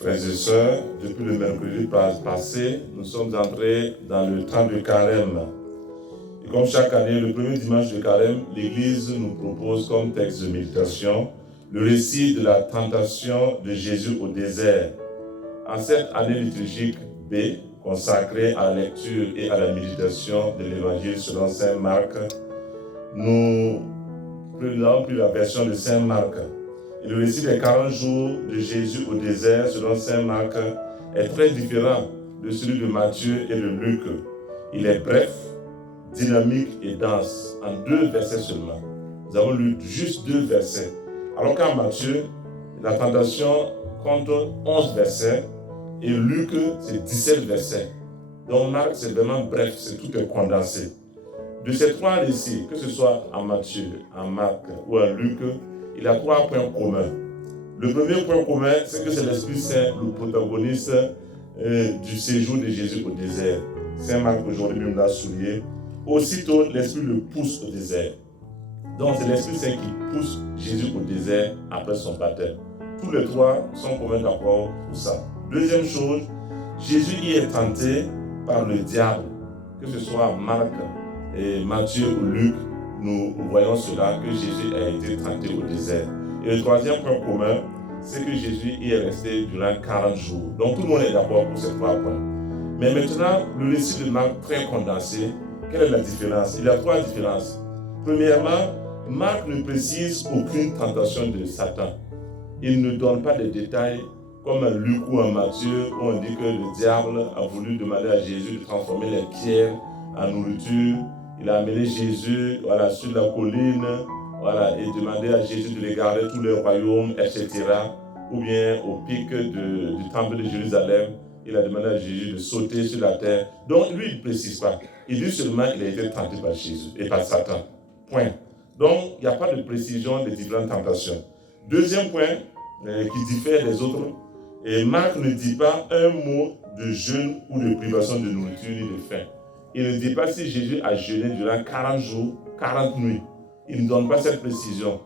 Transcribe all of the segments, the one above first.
Frères et sœurs, depuis le mercredi passé, nous sommes entrés dans le temps de carême. Et comme chaque année, le premier dimanche de carême, l'Église nous propose comme texte de méditation le récit de la tentation de Jésus au désert. En cette année liturgique B, consacrée à la lecture et à la méditation de l'Évangile selon saint Marc, nous prenons plus la version de saint Marc. Et le récit des 40 jours de Jésus au désert, selon saint Marc, est très différent de celui de Matthieu et de Luc. Il est bref, dynamique et dense, en 2 versets seulement. Nous avons lu juste 2 versets. Alors qu'en Matthieu, la tentation compte 11 versets et Luc, c'est 17 versets. Donc Marc, c'est vraiment bref, tout est condensé. De ces 3 récits, que ce soit en Matthieu, en Marc ou en Luc, il y a 3 points communs. Le premier point commun, c'est que c'est l'Esprit Saint, le protagoniste du séjour de Jésus au désert. Saint Marc aujourd'hui nous l'a souligné. Aussitôt, l'Esprit le pousse au désert. Donc c'est l'Esprit Saint qui pousse Jésus au désert après son baptême. Tous les 3 sont communs d'accord pour ça. Deuxième chose, Jésus y est tenté par le diable. Que ce soit Marc, et Matthieu ou Luc, nous voyons cela, que Jésus a été tenté au désert. Et le troisième point commun, c'est que Jésus y est resté durant 40 jours. Donc tout le monde est d'accord pour ces 3 points. Mais maintenant, le récit de Marc très condensé, quelle est la différence? Il y a 3 différences. Premièrement, Marc ne précise aucune tentation de Satan. Il ne donne pas de détails comme en Luc ou en Matthieu, où on dit que le diable a voulu demander à Jésus de transformer les pierres en nourriture. Il a amené Jésus sur la colline et demandé à Jésus de regarder tous les royaumes, etc. Ou bien au pic du temple de Jérusalem, il a demandé à Jésus de sauter sur la terre. Donc lui, il ne précise pas. Il dit seulement qu'il a été tenté par Jésus et par Satan. Point. Donc il n'y a pas de précision des différentes tentations. Deuxième point qui diffère des autres, et Marc ne dit pas un mot de jeûne ou de privation de nourriture ni de faim. Il ne dit pas si Jésus a jeûné durant 40 jours, 40 nuits. Il ne donne pas cette précision.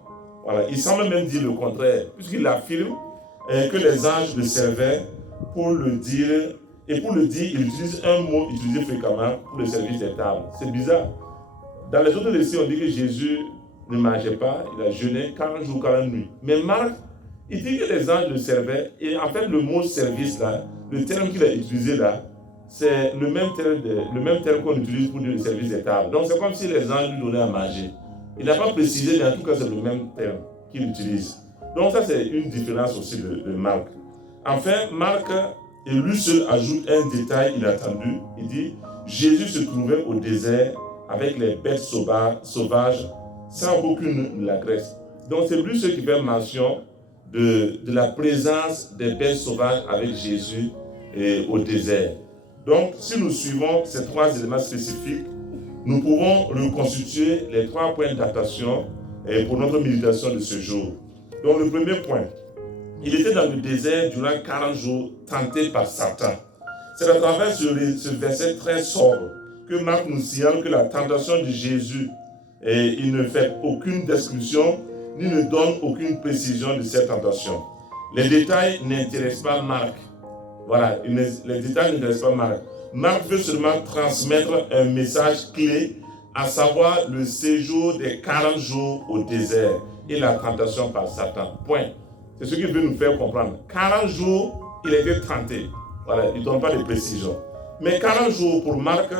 Il semble même dire le contraire, puisqu'il affirme que les anges le servaient pour le dire. Et pour le dire, il utilise un mot utilisé fréquemment pour le service des tables. C'est bizarre. Dans les autres récits, on dit que Jésus ne mangeait pas, il a jeûné 40 jours, 40 nuits. Mais Marc, il dit que les anges le servaient. Et en fait, le mot service là, le terme qu'il a utilisé là, c'est le même terme qu'on utilise pour le service des tables. Donc c'est comme si les anges lui donnaient à manger. Il n'a pas précisé, mais en tout cas c'est le même terme qu'il utilise. Donc ça c'est une différence aussi de Marc. Enfin, Marc, et lui seul ajoute un détail inattendu. Il dit, Jésus se trouvait au désert avec les bêtes sauvages sans aucune lagresse. Donc c'est lui seul qui fait mention de la présence des bêtes sauvages avec Jésus au désert. Donc, si nous suivons ces 3 éléments spécifiques, nous pouvons reconstituer les 3 points d'attention pour notre méditation de ce jour. Donc, le premier point, il était dans le désert durant 40 jours, tenté par Satan. C'est à travers ce verset très sobre que Marc nous signale que la tentation de Jésus, il ne fait aucune description, ni ne donne aucune précision de cette tentation. Les détails n'intéressent pas Marc. Les détails n'intéressent pas Marc. Marc veut seulement transmettre un message clé, à savoir le séjour des 40 jours au désert et la tentation par Satan. Point. C'est ce qu'il veut nous faire comprendre. 40 jours, il a été tenté. Il ne donne pas de précision. Mais 40 jours pour Marc,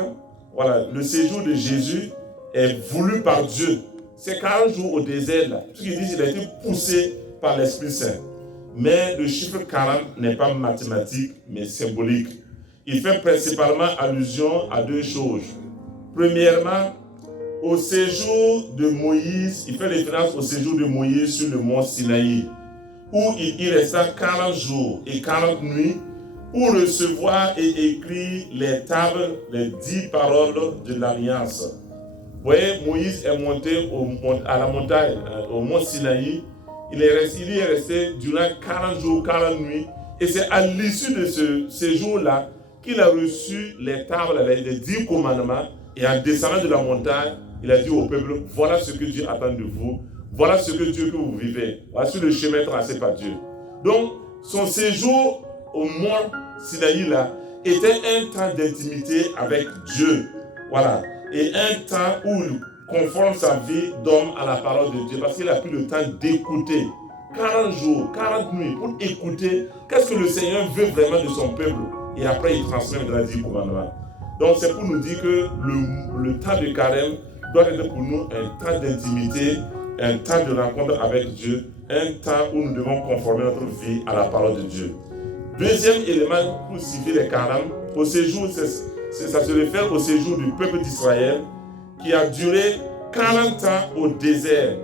le séjour de Jésus est voulu par Dieu. Ces 40 jours au désert, là, ce qu'il dit, il a été poussé par l'Esprit Saint. Mais le chiffre 40 n'est pas mathématique, mais symbolique. Il fait principalement allusion à 2 choses. Premièrement, au séjour de Moïse, il fait référence au séjour de Moïse sur le mont Sinaï, où il resta 40 jours et 40 nuits pour recevoir et écrire les tables, les 10 paroles de l'Alliance. Vous voyez, Moïse est monté à la montagne, au mont Sinaï. Il y est resté durant 40 jours, 40 nuits. Et c'est à l'issue de ce séjour-là qu'il a reçu les tables, les 10 commandements. Et en descendant de la montagne, il a dit au peuple, voilà ce que Dieu attend de vous. Voilà ce que Dieu que vous vivez. Voilà sur le chemin tracé par Dieu. Donc, son séjour au mont Sinaï là, était un temps d'intimité avec Dieu. Voilà. Et un temps où il conforme sa vie d'homme à la parole de Dieu, parce qu'il a pris le temps d'écouter. 40 jours, 40 nuits pour écouter qu'est-ce que le Seigneur veut vraiment de son peuple. Et après, il transmet les 10 commandements. Donc, c'est pour nous dire que le temps de carême doit être pour nous un temps d'intimité, un temps de rencontre avec Dieu, un temps où nous devons conformer notre vie à la parole de Dieu. Deuxième élément pour citer les carêmes, au séjour, ça se réfère au séjour du peuple d'Israël qui a duré 40 ans au désert